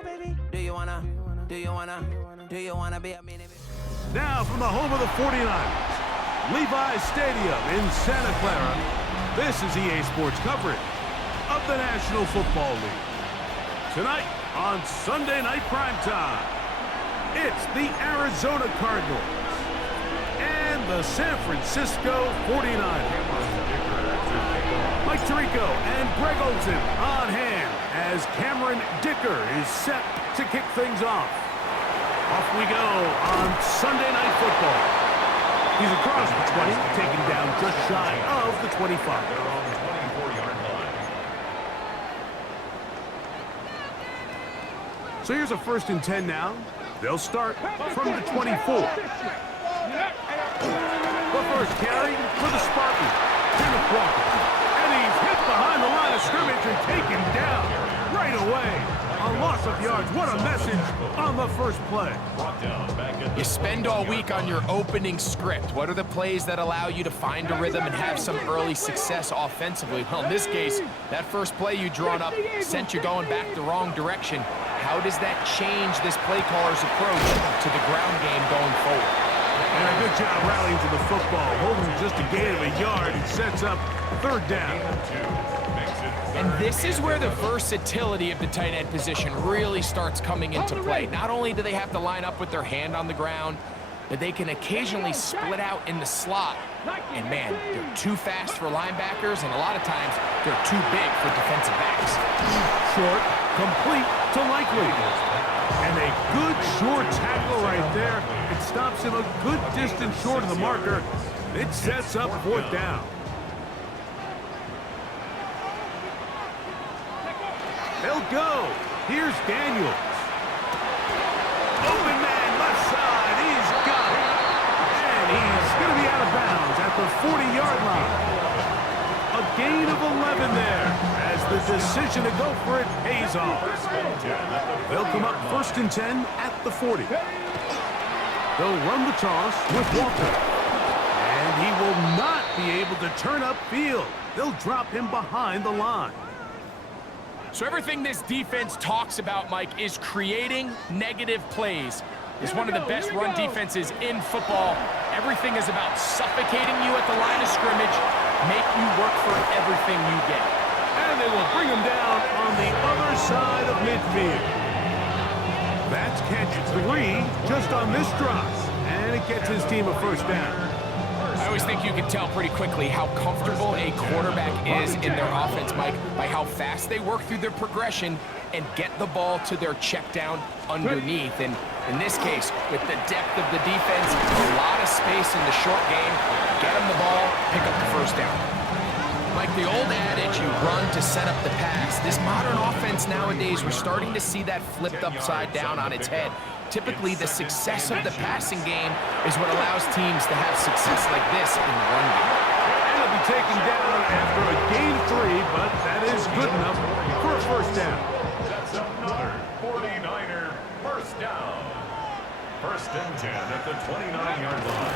So baby, do you wanna be a mini? Now from the home of the 49ers, Levi's Stadium in Santa Clara, this is EA Sports coverage of the National Football League. Tonight on Sunday Night Primetime, it's the Arizona Cardinals and the San Francisco 49ers. Mike Tirico and Greg Olsen on hand as Cameron Dicker is set to kick things off. Off we go on Sunday Night Football. He's across the 20, taken down just shy of the 25. On the 24-yard line. So here's a 1st and 10 now. They'll start from the 24. The first carry for the Spartans, Kenneth Walker. And he's hit behind the line of scrimmage and taken down right away. A loss of yards. What a message on the first play. You spend all week on your opening script. What are the plays that allow you to find a rhythm and have some early success offensively? Well, in this case, that first play you drawn up sent you going back the wrong direction. How does that change this play caller's approach to the ground game going forward? And a good job rallying to the football, holding just a gain of a yard and sets up 3rd down. And this is where the versatility of the tight end position really starts coming into play. Not only do they have to line up with their hand on the ground, but they can occasionally split out in the slot. And man, they're too fast for linebackers, and a lot of times they're too big for defensive backs. Short, complete to Likely. And a good short tackle right there. It stops him a good distance short of the marker. It sets up 4th down. They'll go. Here's Daniels. Open man, left side. He's got it. And he's going to be out of bounds at the 40-yard line. A gain of 11 there as the decision to go for it pays off. They'll come up 1st and 10 at the 40. They'll run the toss with Walker. And he will not be able to turn upfield. They'll drop him behind the line. So everything this defense talks about, Mike, is creating negative plays. It's one of the best run defenses in football. Everything is about suffocating you at the line of scrimmage, make you work for everything you get. And they will bring him down on the other side of midfield. That's catch 3 just on this drop. And it gets his team a 1st down. I always think you can tell pretty quickly how comfortable a quarterback is in their offense, Mike, by how fast they work through their progression and get the ball to their check down underneath. And in this case, with the depth of the defense, a lot of space in the short game, get them the ball, pick up the 1st down. Like the old adage, you run to set up the pass. This modern offense nowadays, we're starting to see that flipped upside down on its head. Typically, the success of the passing game is what allows teams to have success like this in the run game. And it'll be taken down after a gain of 3, but that is good enough for a 1st down. That's another 49er 1st down. 1st and 10 at the 29-yard line.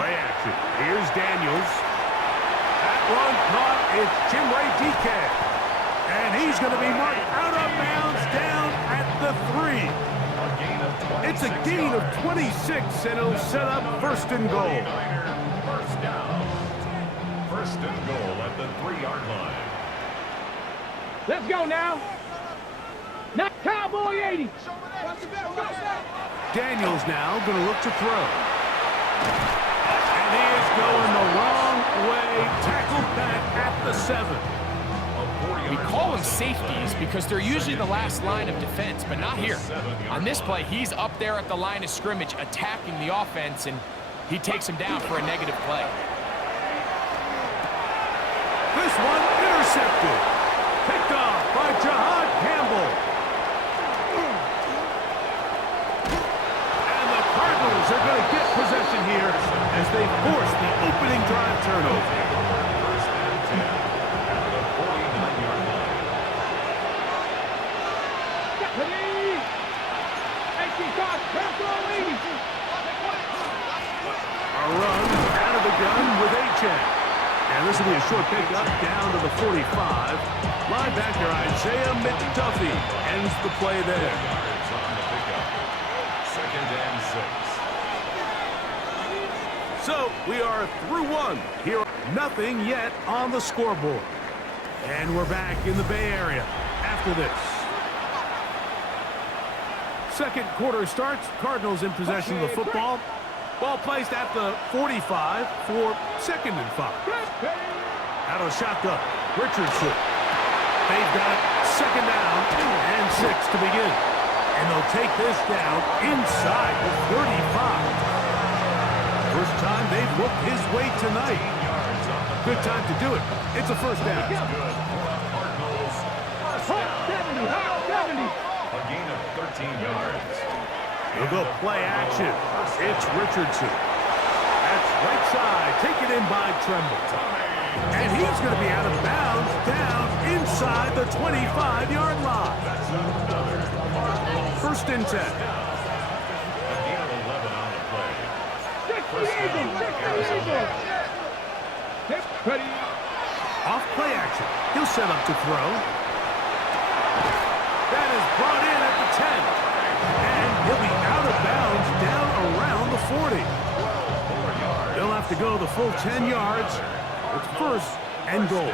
Play action. Here's Daniels. That one caught. It's Chimere Dike. And he's going to be marked out of bounds down at the 3. It's a gain of 26, and it'll set up 1st and goal. 1st down. 1st and goal at the 3-yard line. Let's go now. Not Cowboy 80. Daniels now going to look to throw. And he is going the wrong way. Tackled back at the 7. We call them safeties because they're usually the last line of defense, but not here. On this play, he's up there at the line of scrimmage attacking the offense, and he takes him down for a negative play. This one intercepted. Picked off by Jahad Campbell. And the Cardinals are going to get possession here as they force the opening drive turnover. A run out of the gun with Achane. And this will be a short pickup down to the 45. Linebacker Isaiah McDuffie ends the play there. Yards on the pickup. 2nd and 6. So we are through one. Here, nothing yet on the scoreboard. And we're back in the Bay Area after this. Second quarter starts. Cardinals in possession of the football. Ball placed at the 45 for 2nd and 5. Out of the shotgun, Richardson. They've got it 2nd down and 6 to begin. And they'll take this down inside the 35. First time they've looked his way tonight. Good time to do it. It's a first down. Good for the Cardinals. First down. 70. A gain of 13 yards. He'll go play action. It's Richardson. That's right side. Taken in by Tremble. And he's going to be out of bounds down inside the 25-yard line. First and 10. A gain of 11 on the play. 60 Ready. Off play action. He'll set up to throw. That is brought in at the 10. And he'll be out of bounds down around the 40. They'll have to go the full 10 yards. It's first and goal.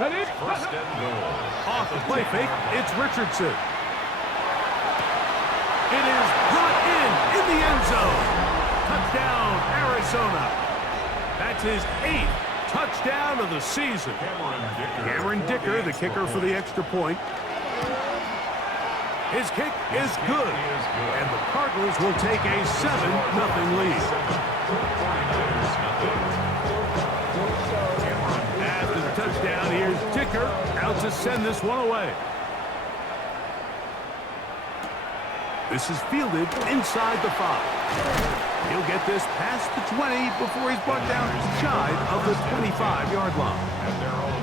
Ready. First and goal. Off the play fake, it's Richardson. It is brought in the end zone. Touchdown, Arizona. That's his 8th touchdown of the season. Cameron Dicker, the kicker for the extra point. His kick is good, and the Cardinals will take a 7-0 lead. After the touchdown, here's Dicker out to send this one away. This is fielded inside the 5. He'll get this past the 20 before he's brought down shy of the 25-yard line. At their own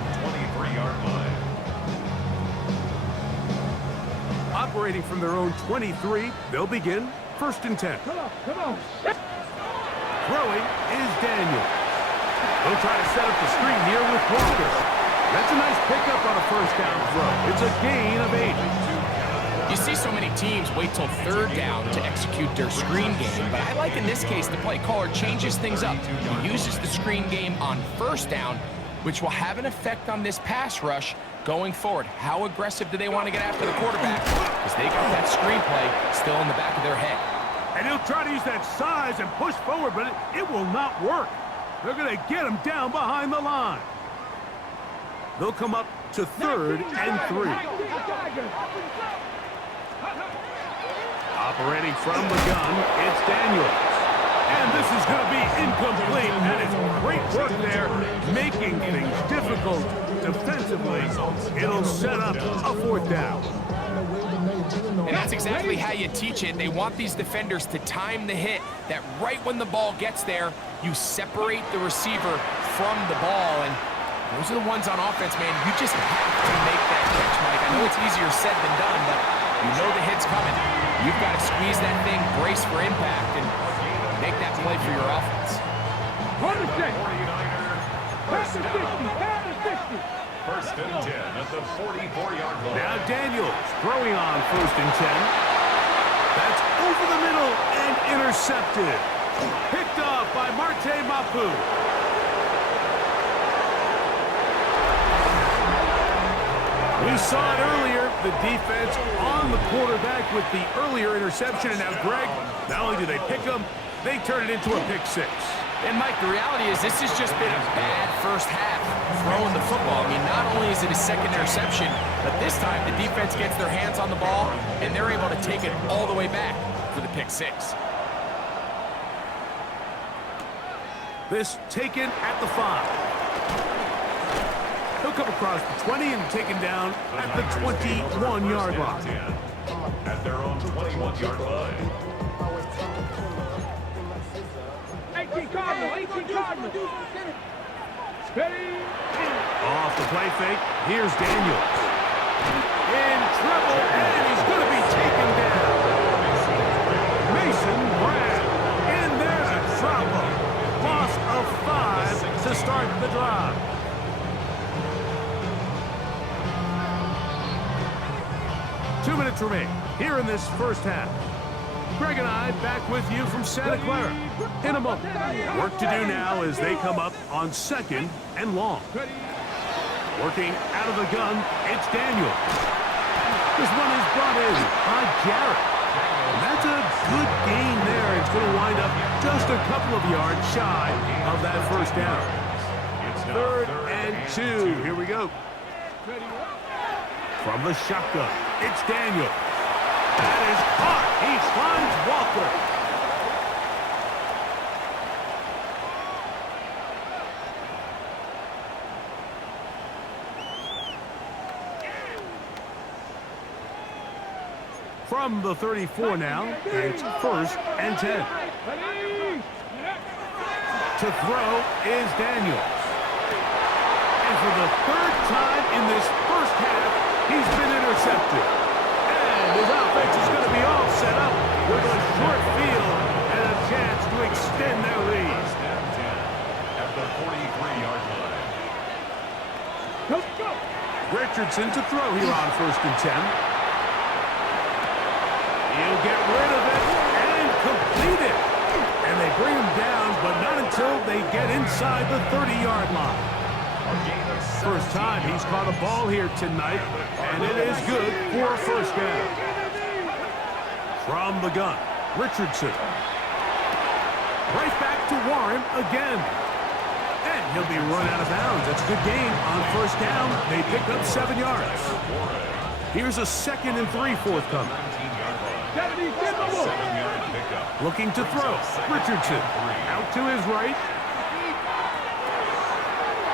23-yard line. Operating from their own 23, they'll begin first and 10. Come on. Throwing is Daniel. They'll try to set up the screen here with Walker. That's a nice pickup on a first down throw. It's a gain of 8. You see so many teams wait till 3rd down to execute their screen game, but I like in this case the play caller changes things up. He uses the screen game on 1st down, which will have an effect on this pass rush going forward. How aggressive do they want to get after the quarterback? Because they got that screen play still in the back of their head. And he'll try to use that size and push forward, but it will not work. They're going to get him down behind the line. They'll come up to 3rd and 3. Operating from the gun, it's Daniels. And this is going to be incomplete, and it's great work there, making things difficult defensively. It'll set up a 4th down. And that's exactly how you teach it. They want these defenders to time the hit, that right when the ball gets there, you separate the receiver from the ball. And those are the ones on offense, man. You just have to make that catch, Mike. I know it's easier said than done, but you know the hit's coming. You've got to squeeze that thing, brace for impact, and make that play for your offense. 100%. 49er. First down. First and 10 at the 44-yard line. Now Daniels throwing on first and 10. That's over the middle and intercepted. Picked off by Marte Mapu. We saw it earlier, the defense on the quarterback with the earlier interception. And now, Greg, not only do they pick him, they turn it into a pick 6. And, Mike, the reality is this has just been a bad first half throwing the football. I mean, not only is it a 2nd interception, but this time the defense gets their hands on the ball, and they're able to take it all the way back for the pick 6. This taken at the 5. He'll come across the 20 and taken down at the 21-yard line. At their own 21-yard line. 18 Cardinals. Ready. Off the play fake, here's Daniels. In trouble, and he's going to be taken down. Mason Brown in there to drop him. Loss of 5 to start the drive. here in this first half. Greg and I back with you from Santa Clara in a moment. Work to do now as they come up on 2nd and long. Working out of the gun, it's Daniel. This one is brought in by Jarrett. And that's a good gain there. It's going to wind up just a couple of yards shy of that first down. 3rd and 2. Here we go. From the shotgun, it's Daniel. That is caught. He finds Walker. From the 34 now, it's 1st and 10. To throw is Daniels. And for the 3rd time in this first half, he's been intercepted. And his offense is going to be all set up with a short field and a chance to extend their lead. At the 43-yard line. Richardson to throw here on 1st and 10. He'll get rid of it and complete it. And they bring him down, but not until they get inside the 30-yard line. First time he's caught a ball here tonight, and it is good for a first down. From the gun, Richardson. Right back to Warren again. And he'll be run out of bounds. That's a good gain on 1st down. They pick up 7 yards. Here's a 2nd and 3 forthcoming. Looking to throw. Richardson out to his right.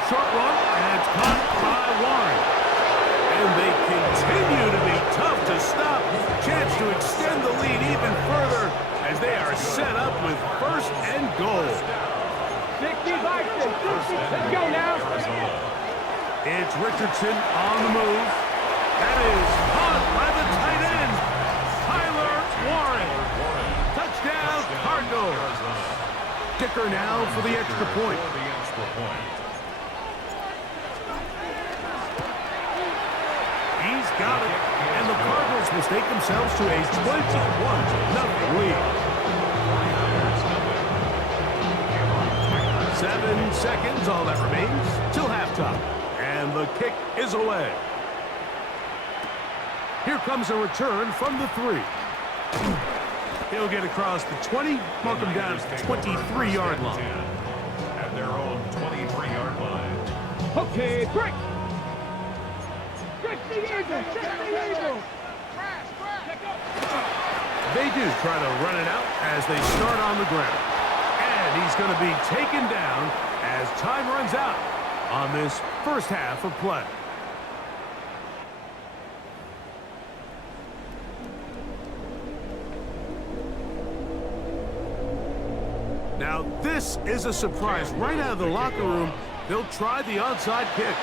Short run, and it's caught by Warren. And they continue to be tough to stop. Chance to extend the lead even further as they are set up with 1st and goal. 65, 60. Let's go now. It's Richardson on the move. That is caught by the tight end, Tyler Warren. Touchdown, Cardinals. Kicker now for the extra point. He's got it, and the Cardinals will stake themselves to a 21-0 lead. 7 seconds, all that remains, till halftime. And the kick is away. Here comes a return from the 3. He'll get across the 20, mark him down at the 23-yard line. At their own 23-yard line. Okay, break. Check the eagle. Check the eagle. They do try to run it out as they start on the ground. And he's going to be taken down as time runs out on this first half of play. Now, this is a surprise. Right out of the locker room, they'll try the onside kick.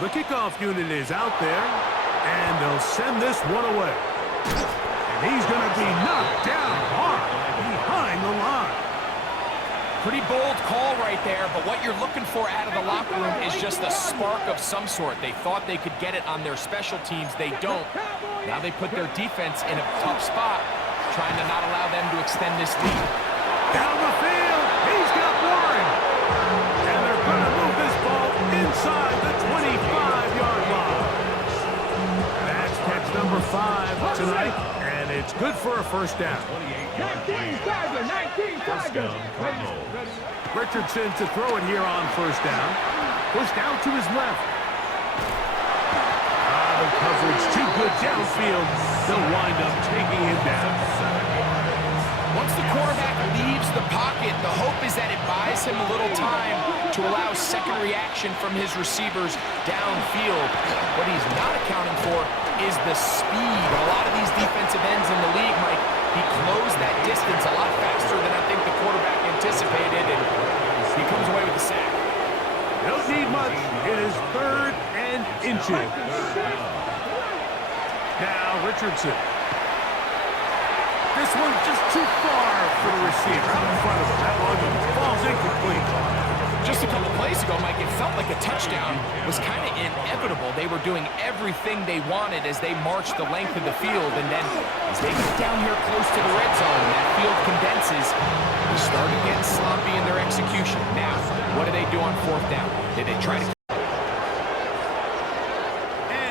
The kickoff unit is out there, and they'll send this one away. And he's going to be knocked down hard behind the line. Pretty bold call right there, but what you're looking for out of the locker room is just a spark of some sort. They thought they could get it on their special teams. They don't. Now they put their defense in a tough spot, trying to not allow them to extend this lead. Down the field, he's got Warren. And they're going to move this ball inside the 25-yard line. That's catch number 5 tonight, and it's good for a first down. 19 Tiger, 19 Tiger. Richardson to throw it here on first down. Pushed out to his left. The coverage too good downfield. They'll wind up taking him down. Once the quarterback leaves the pocket, the hope is that it buys him a little time to allow second reaction from his receivers downfield. What he's not accounting for is the speed. A lot of these defensive ends in the league, Mike, he closed that distance a lot faster than I think the quarterback anticipated, and he comes away with the sack. Don't need much. It is 3rd and inches. Now Richardson. This one's just too far for the receiver. Out in front of him. That one falls incomplete. Just a couple plays ago, Mike, it felt like a touchdown was kind of inevitable. They were doing everything they wanted as they marched the length of the field, and then as they get down here close to the red zone, that field condenses. They started getting sloppy in their execution. Now, what do they do on fourth down? Did they try to...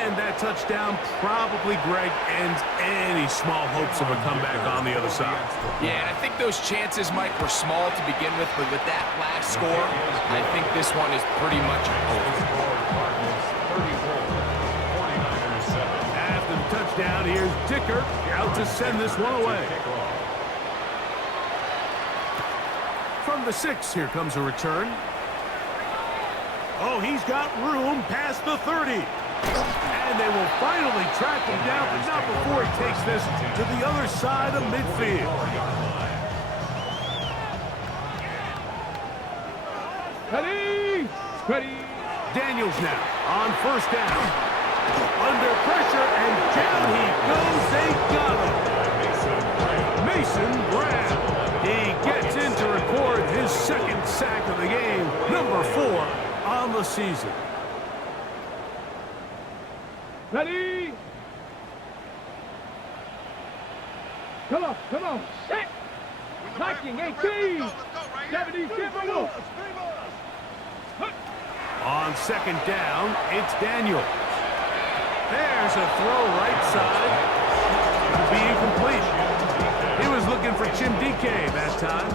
And that touchdown probably, Greg, ends any small hopes of a comeback on the other side. Yeah, and I think those chances, Mike, were small to begin with, but with that last score, I think this one is pretty much over. After the touchdown, here's Dicker out to send this one away. From the 6, here comes a return. Oh, he's got room past the 30. And they will finally track him down, but not before he takes this to the other side of midfield. Ready? Ready? Daniels now on first down. Under pressure, and down he goes. They got him. Mason Brown. He gets in to record his second sack of the game, number 4 on the season. Ready? Come on, set! Viking 18! 77! On second down, it's Daniel. There's a throw right side. To be incomplete. He was looking for Chim DK that time.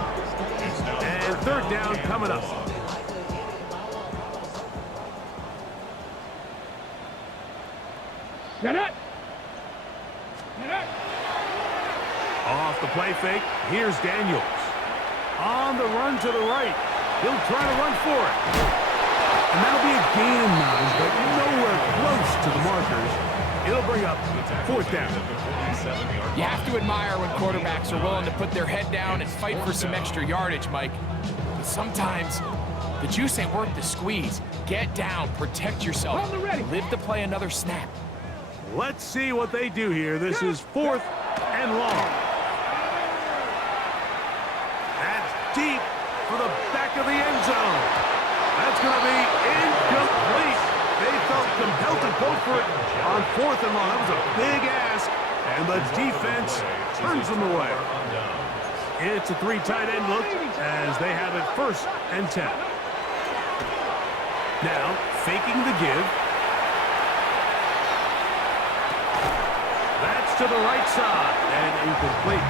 And third down coming up. Get it! Get it! Off the play fake, here's Daniels. On the run to the right. He'll try to run for it. And that'll be a gain of 9, but nowhere close to the markers. It'll bring up fourth down. You have to admire when quarterbacks are willing to put their head down and fight for some extra yardage, Mike. But sometimes the juice ain't worth the squeeze. Get down, protect yourself, live to play another snap. Let's see what they do here. This is 4th and long. That's deep for the back of the end zone. That's going to be incomplete. They felt compelled to go for it on 4th and long. That was a big ask, and the defense turns them away. It's a 3 tight end look as they have it 1st and 10. Now, faking the give. To the right side, and incomplete.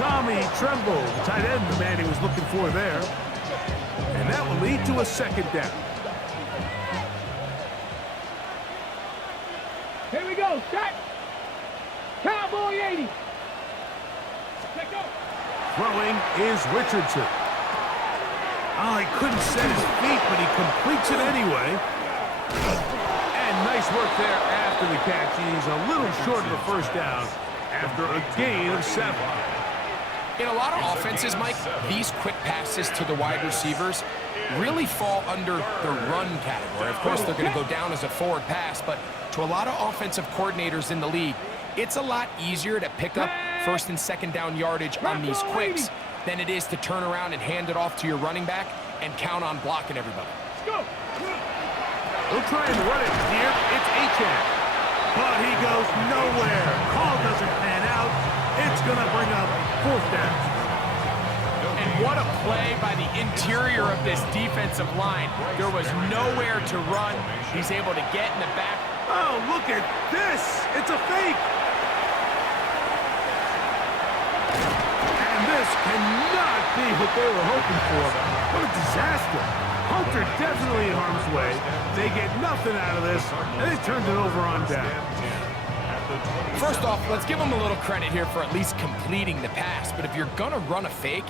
Tommy Tremble, tight end, the man he was looking for there. And that will lead to a second down. Here we go, set! Cowboy 80! Let go! Throwing is Richardson. Oh, he couldn't set his feet, but he completes it anyway. And nice work there after the catch. He's a little short of the first down after a gain of 7. In a lot of offenses, Mike, these quick passes to the wide receivers really fall under the run category. Of course, they're going to go down as a forward pass, but to a lot of offensive coordinators in the league, it's a lot easier to pick up 1st and 2nd down yardage on these quicks than it is to turn around and hand it off to your running back and count on blocking everybody. Go! He'll try and run it here. It's Achane. But he goes nowhere. Call doesn't pan out. It's going to bring up 4th down. And what a play by the interior of this defensive line. There was nowhere to run. He's able to get in the back. Oh, look at this. It's a fake. And this cannot be what they were hoping for. What a disaster. Hunter definitely in harm's way. They get nothing out of this, and they turned it over on down. First off, let's give them a little credit here for at least completing the pass. But if you're going to run a fake,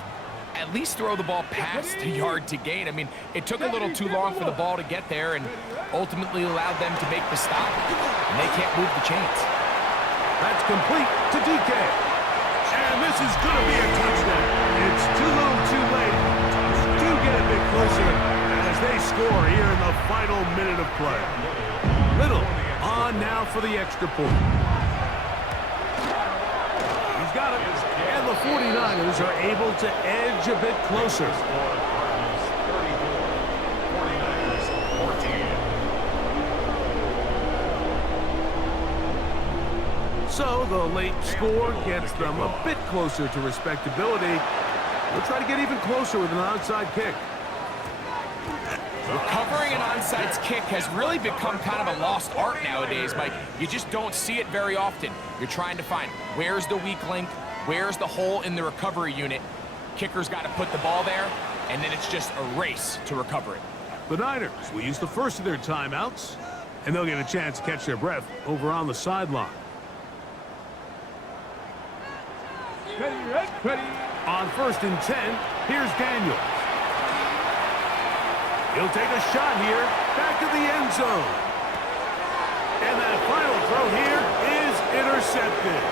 at least throw the ball past the yard to gain. I mean, it took a little too long for the ball to get there and ultimately allowed them to make the stop. And they can't move the chains. That's complete to DK. And this is going to be a touchdown. It's too little too late. Do get a bit closer as they score here in the final minute of play. Little on now for the extra point. He's got it. And the 49ers are able to edge a bit closer. the late score gets them a bit closer to respectability. We'll try to get even closer with an onside kick. Recovering an onside kick has really become kind of a lost art nowadays, Mike. You just don't see it very often. You're trying to find where's the weak link, where's the hole in the recovery unit. Kicker's got to put the ball there, and then it's just a race to recover it. The Niners will use the first of their timeouts, and they'll get a chance to catch their breath over on the sideline. Ready. On 1st and 10, here's Daniels. He'll take a shot here, back of the end zone. And that final throw here is intercepted.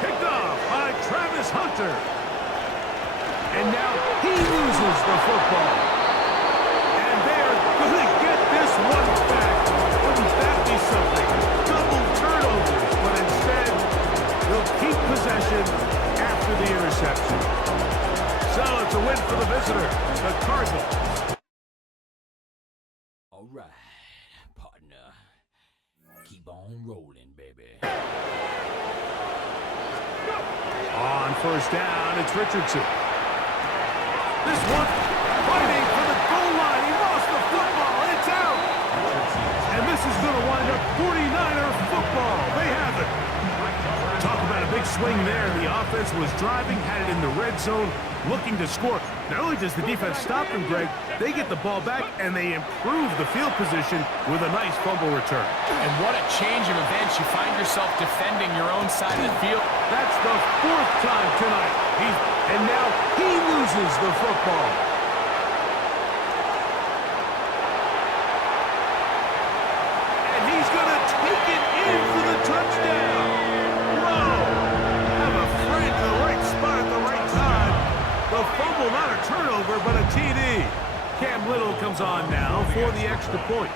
Picked off by Travis Hunter. And now he loses the football. And they're going to get this one back. Wouldn't that be something? Double turnovers, but instead, they'll keep possession after the interception. So it's a win for the visitor, the Cardinals. All right, partner. Keep on rolling, baby. On 1st down, it's Richardson. This one, fighting for the goal line. He lost the football. It's out. And this is going to wind up 49er football. They have it. Talk about a big swing there. The offense was driving, had it in the red zone, looking to score. Not only does the defense stop them, Greg, they get the ball back and they improve the field position with a nice fumble return. And what a change of events. You find yourself defending your own side of the field. That's the 4th time tonight. And now he loses the football. And he's going to take it in for the touchdown. Whoa! Have a friend in the right spot at the right time. The fumble, not a turnover, but a TD. Cam Little comes on now for the extra point.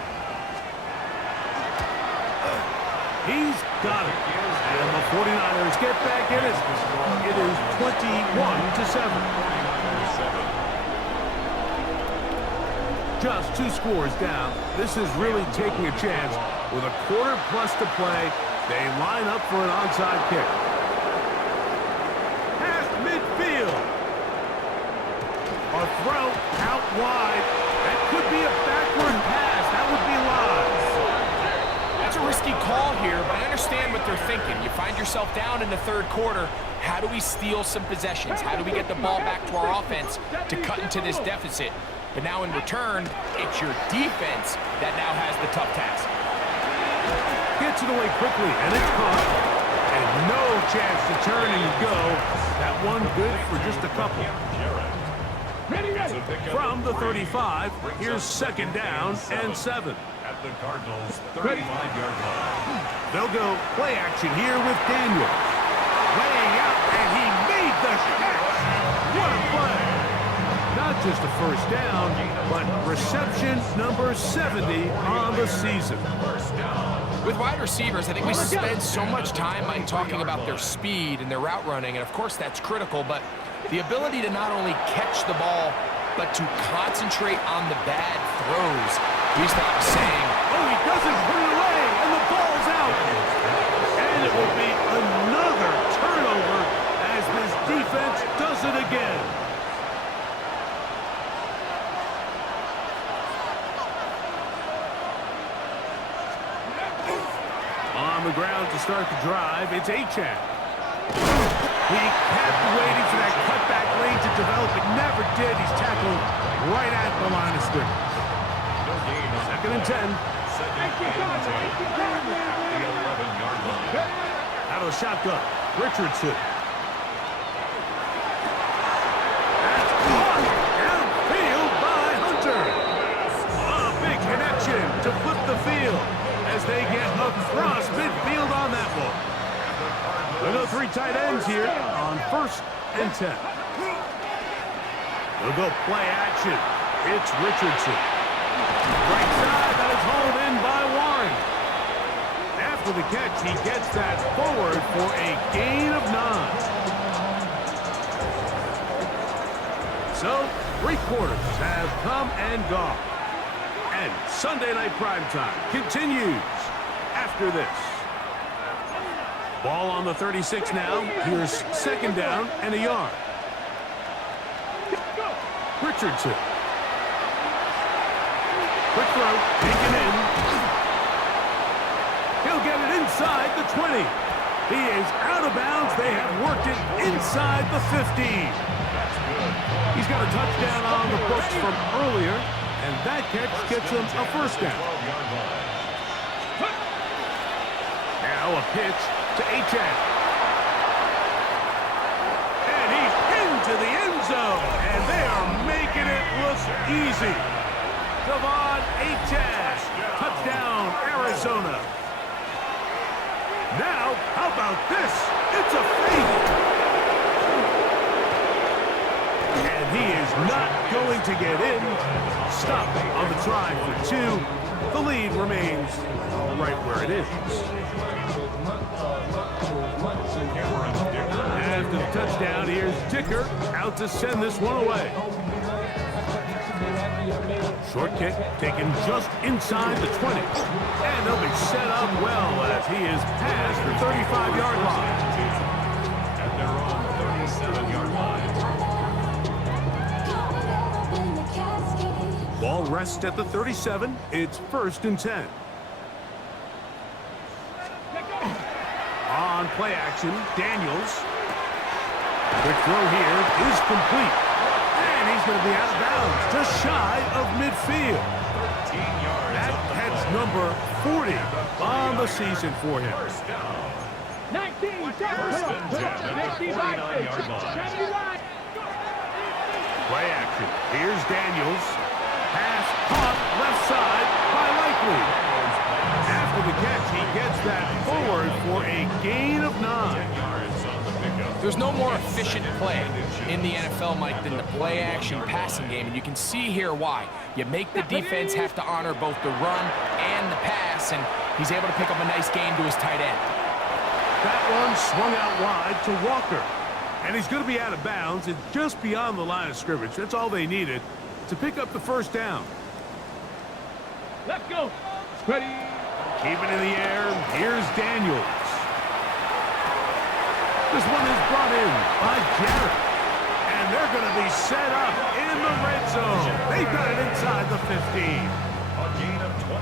He's got it. And the 49ers get back in it. It is 21-7. Just 2 scores down. This is really taking a chance. With a quarter plus to play, they line up for an onside kick. Past midfield. A throw out wide. That could be a backward pass. That would be live. That's a risky call here, but I understand what they're thinking. You find yourself down in the 3rd quarter. How do we steal some possessions? How do we get the ball back to our offense to cut into this deficit? But now in return, it's your defense that now has the tough task. Gets it away quickly, and it's caught. And no chance to turn and go. That one good for just a couple. Ready. From the 35, here's 2nd down and 7. At the Cardinals' 35-yard line. They'll go play action here with Daniels. Laying out, and he made the catch. What a play. Not just a 1st down, but reception number 70 on the season. With wide receivers, I think we spend so much time on talking about their speed and their route running, and of course that's critical, but the ability to not only catch the ball, but to concentrate on the bad throws. We used to have a saying, oh, he doesn't put it away, and the ball's out. And it will be another turnover as this defense does it again. On the ground to start the drive, it's Achane. He kept waiting for that cutback lane to develop. It never did. He's tackled right at the line of scrimmage. 2nd and 10. The 11-yard line. Out of the shotgun, Richardson. That's caught downfield by Hunter. A big connection to flip the field as they get across midfield on that one. They'll go 3 tight ends here on 1st and 10. They'll go play action. It's Richardson. Right side, that is hauled in by Warren. After the catch, he gets that forward for a gain of 9. So, 3 quarters have come and gone. And Sunday Night Primetime continues after this. Ball on the 36 now. Here's second down and a yard. Richardson. Quick throw, taken in. He'll get it inside the 20. He is out of bounds. They have worked it inside the 15. He's got a touchdown on the books from earlier, and that catch gets him a first down. Now a pitch to Achane. And he's into the end zone, and they are making it look easy. Devon Achane, touchdown, Arizona. Now, how about this? It's a fake. And he is not going to get in. Stop on the try for 2. The lead remains right where it is. After the touchdown, here's Dicker out to send this one away. Short kick taken just inside the 20. And they'll be set up well as he is past the 35-yard line. At their own 37-yard line. Ball rests at the 37. It's 1st and 10. On play action, Daniels. Quick throw here is complete. And he's going to be out of bounds, just shy of midfield. That catch number 40 on the season for him. 19 seconds. 65. Play action. Here's Daniels. Pass caught left side by Likely. After the catch, he gets that forward for a gain of 9. There's no more efficient play in the NFL, Mike, than the play-action passing game, and you can see here why. You make the defense have to honor both the run and the pass, and he's able to pick up a nice gain to his tight end. That one swung out wide to Walker, and he's going to be out of bounds and just beyond the line of scrimmage. That's all they needed to pick up the first down. Let's go. Ready. Keep it in the air. Here's Daniels. This one is brought in by Jarrett. And they're going to be set up in the red zone. They've got it inside the 15.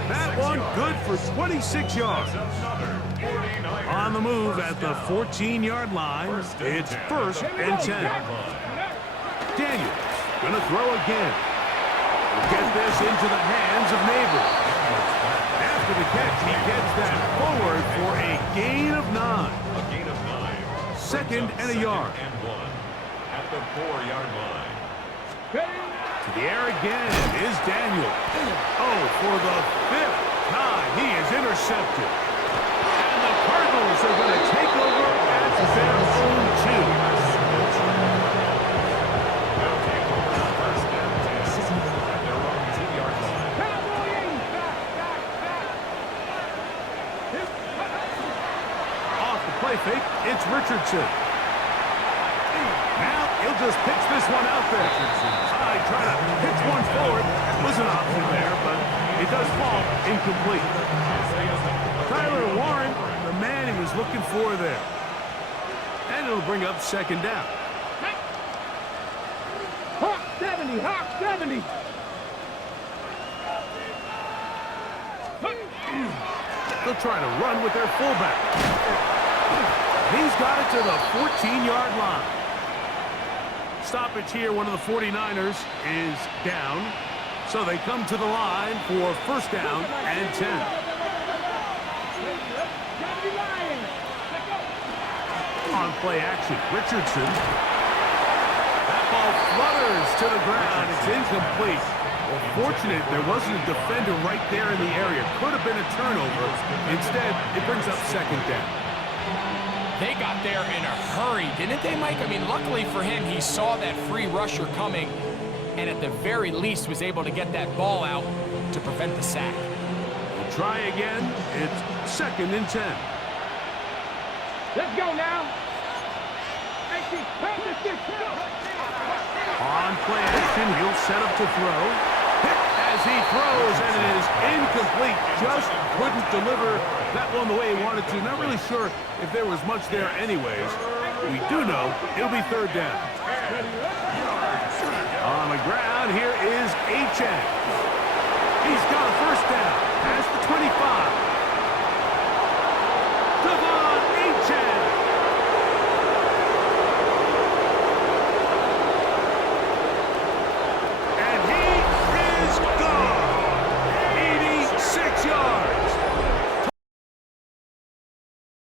That one good for 26 yards. On the move at the 14-yard line, it's 1st and 10. Daniels going to throw again. Get this into the hands of Neighbors. After the catch, he gets that forward for a gain of 9. 2nd and a yard. At the 4-yard line. To the air again is Daniel. Oh, for the 5th time, he is intercepted. And the Cardinals are going to take over at their own 2. They'll take over 1st and 10 at their own 2-yard line. Off the play fake, it's Richardson. Now he'll just pitch this one out there. Trying to pitch one forward. Was an option there, but it does fall incomplete. Tyler Warren, the man he was looking for there. And it'll bring up 2nd down. Hawk 70. Hawk 70. They'll try to run with their fullback. He's got it to the 14-yard line. Stoppage here, one of the 49ers is down. So they come to the line for 1st down and 10. On play action, Richardson. That ball flutters to the ground. It's incomplete. Well, fortunate there wasn't a defender right there in the area. Could have been a turnover. Instead, it brings up 2nd down. They got there in a hurry, didn't they, Mike? I mean, luckily for him, he saw that free rusher coming and at the very least was able to get that ball out to prevent the sack. We'll try again. It's 2nd and 10. Let's go now. On play action, he'll set up to throw. Hit as he throws, and it is incomplete. Just couldn't deliver that one the way he wanted to. Not really sure if there was much there anyways. We do know it'll be third down. On the ground, here is Achane. He's got a first down. Past the 25. Devon